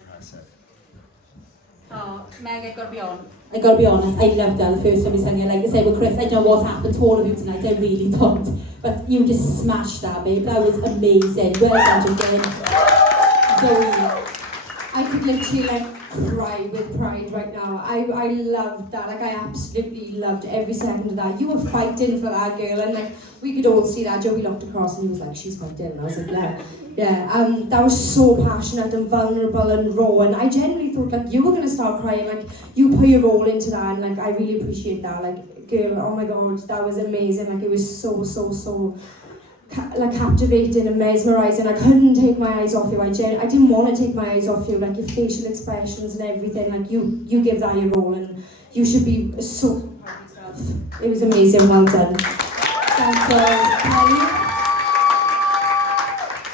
impressive. Oh, Meg, I gotta be honest, I loved that the first time we sang it. Like I said with Chris, I don't know what happened to all of you tonight, I really don't. But you just smashed that, babe. That was amazing. Well done, Jane. Zoe, I could literally cry with pride right now. I loved that. I absolutely loved every second of that. You were fighting for that girl, and we could all see that. Joey looked across and he was like, she's fighting, and I was like, yeah. Yeah, that was so passionate and vulnerable and raw, and I genuinely thought you were going to start crying, you put your all into that, and I really appreciate that. Girl, oh my god, that was amazing. It was so captivating and mesmerising. I couldn't take my eyes off you. I didn't want to take my eyes off you. Your facial expressions and everything. You give that your all, and you should be so proud of yourself. It was amazing. Well done. Thanks, Kelly.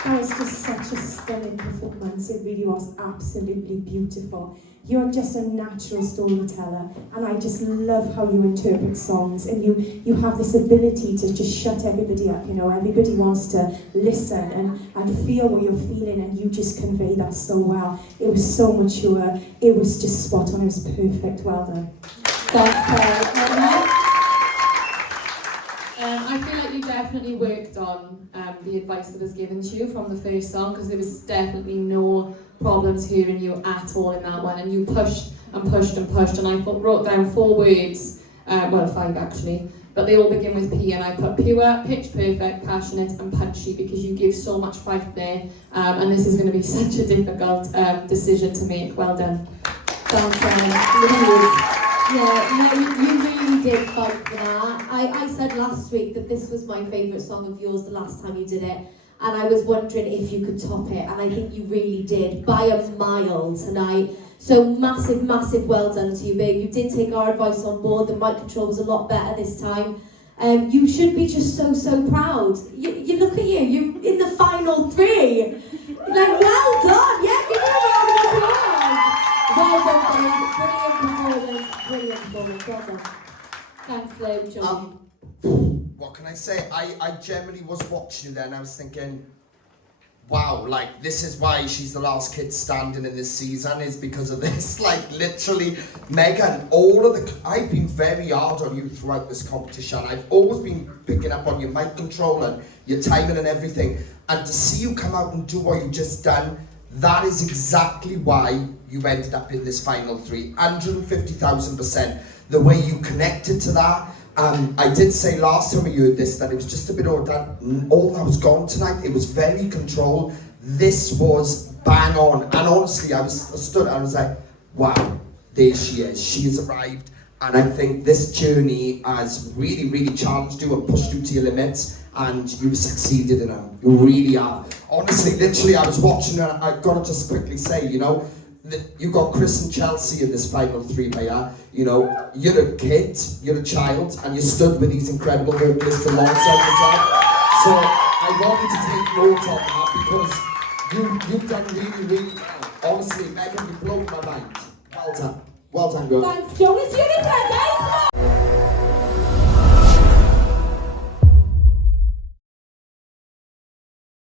That was just such a stunning performance. It really was absolutely beautiful. You're just a natural storyteller, and I just love how you interpret songs, and you have this ability to just shut everybody up. Everybody wants to listen and feel what you're feeling, and you just convey that so well. It was so mature. It was just spot on. It was perfect. Well done. Thanks, Claire. I feel like you definitely worked on the advice that was given to you from the first song, because there was definitely no problems hearing you at all in that one, and you pushed and pushed and pushed, and I wrote down 4 words, well 5 actually, but they all begin with P, and I put pure, pitch perfect, passionate and punchy, because you give so much fight there, and this is going to be such a difficult decision to make. Well done. Thanks, Yeah, you really did fight for that. I said last week that this was my favourite song of yours the last time you did it, and I was wondering if you could top it, and I think you really did, by a mile tonight. So massive well done to you, babe. You did take our advice on board. The mic control was a lot better this time. You should be just so proud. You look at you're in the final 3. Well done, yeah, give her a round of applause. Well done, babe. Brilliant performance, well done. Thanks, Lo, John. What can I say? I generally was watching you there and I was thinking, wow, this is why she's the last kid standing in this season, is because of this. Literally, Megan, I've been very hard on you throughout this competition. I've always been picking up on your mic control and your timing and everything. And to see you come out and do what you've just done, that is exactly why you ended up in this final 3. 150,000%. The way you connected to that. I did say last time we heard this that it was just a bit all that was gone tonight. It was very controlled. This was bang on. And honestly, I stood and I was like, wow, there she is. She has arrived. And I think this journey has really challenged you and pushed you to your limits. And you've succeeded in them. You really have. Honestly, literally, I was watching and I've got to just quickly say, you got Chris and Chelsea in this final 3 player. You're a kid, you're a child, and you stood with these incredible vocalists alongside yourself. So I wanted to take note of that because you've done really well. Honestly, Megan, you've blown my mind. Well done. Well done, girl. Thanks, Joe. It's you this time, guys.